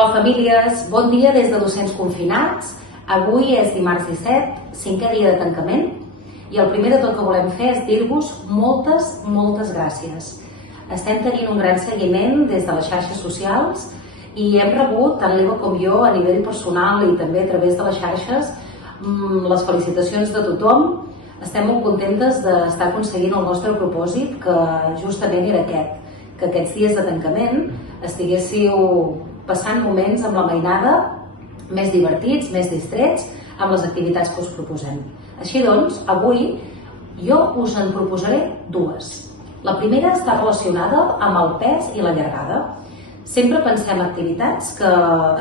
Hola famílies, bon dia des de Docents Confinats. Avui és dimarts 17, 5è dia de tancament, i el primer de tot que volem fer és dir-vos moltes gràcies. Estem tenint un gran seguiment des de les xarxes socials i hem rebut, tant l'Eva com jo, a nivell personal i també a través de les xarxes, les felicitacions de tothom. Estem molt contentes d'estar aconseguint el nostre propòsit, que justament era aquest, que aquests dies de tancament estiguéssiu passant moments amb la mainada més divertits, més distrets, amb les activitats que us proposem. Així doncs, avui jo us en proposaré dues. La primera està relacionada amb el pes i la llargada. Sempre pensem activitats que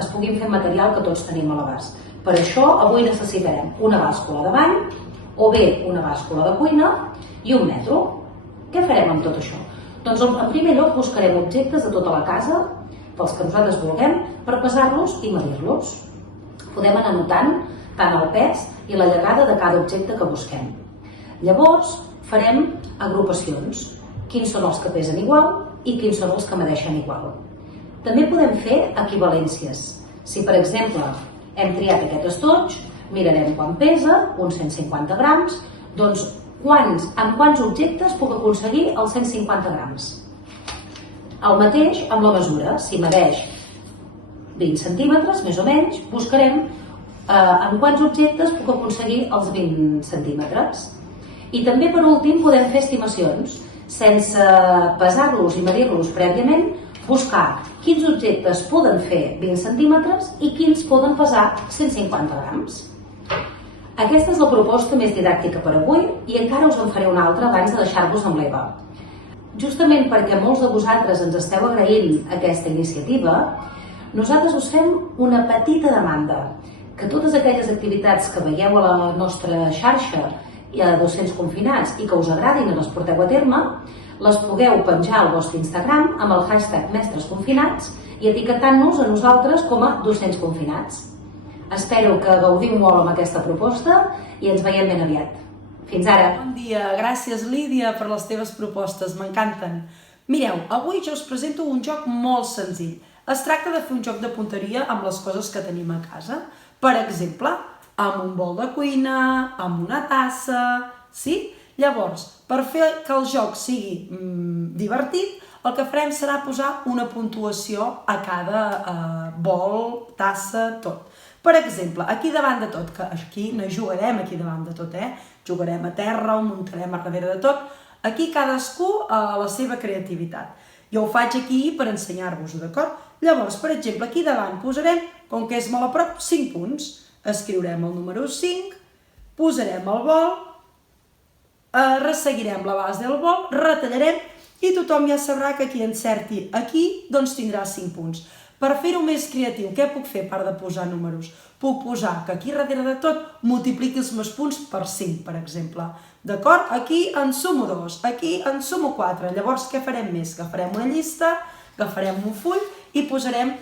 es puguin fer amb material que tots tenim a l'abast. Per això, avui necessitarem una bàscula de bany, o bé una bàscula de cuina i un metro. Què farem amb tot això? Doncs en primer lloc buscarem objectes de tota la casa, dels que nosaltres vulguem, per pesar-los i medir-los. Podem anar anotant tant el pes i la llargada de cada objecte que busquem. Llavors farem agrupacions. Quins són els que pesen igual i quins són els que medeixen igual. També podem fer equivalències. Si, per exemple, hem triat aquest estoig, mirarem quan pesa, uns 150 grams, doncs amb quants objectes puc aconseguir els 150 grams? El mateix amb la mesura. Si medeix 20 centímetres, més o menys, buscarem amb quants objectes puc aconseguir els 20 centímetres. I també, per últim, podem fer estimacions. Sense pesar-los i medir-los prèviament, buscar quins objectes poden fer 20 centímetres i quins poden pesar 150 grams. Aquesta és la proposta més didàctica per avui i encara us en faré una altra abans de deixar-vos amb l'Eva. Justament perquè molts de vosaltres ens esteu agraint aquesta iniciativa, nosaltres us fem una petita demanda, que totes aquelles activitats que veieu a la nostra xarxa i a Docents Confinats i que us agradin i les porteu a terme, les pugueu penjar al vostre Instagram amb el hashtag #mestresconfinats i etiquetant-nos a nosaltres com a Docents Confinats. Espero que gaudiu molt amb aquesta proposta i ens veiem ben aviat. Fins ara! Bon dia, gràcies Lídia per les teves propostes, m'encanten. Mireu, avui jo us presento un joc molt senzill. Es tracta de fer un joc de punteria amb les coses que tenim a casa. Per exemple, amb un bol de cuina, amb una tassa, sí? Llavors, per fer que el joc sigui divertit, el que farem serà posar una puntuació a cada bol, tassa, tot. Per exemple, aquí davant de tot, que aquí no jugarem aquí davant de tot, jugarem a terra, ho muntarem a darrere de tot, aquí cadascú a la seva creativitat. Jo ho faig aquí per ensenyar-vos-ho, d'acord? Llavors, per exemple, aquí davant posarem, com que és molt a prop, 5 punts. Escriurem el número 5, posarem el bol, resseguirem la base del bol, retallarem i tothom ja sabrà que qui encerti aquí, doncs tindrà 5 punts. Per fer-ho més creatiu, què puc fer a part de posar números? Puc posar que aquí darrere de tot multipliqui els meus punts per 5, per exemple. D'acord? Aquí en sumo 2, aquí en sumo 4. Llavors, què farem més? Agafarem una llista, agafarem un full i posarem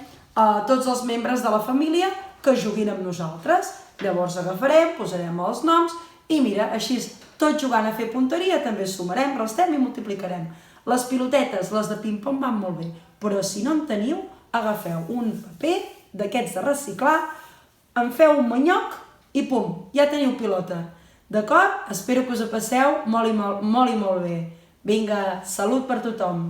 tots els membres de la família que juguin amb nosaltres. Llavors agafarem, posarem els noms i mira, així tot jugant a fer punteria també sumarem, restem i multiplicarem. Les pilotetes, les de ping-pong van molt bé, però si no en teniu, agafeu un paper d'aquests de reciclar, en feu un manyoc i pum, ja teniu pilota. D'acord? Espero que us ho passeu molt i molt bé. Vinga, salut per tothom!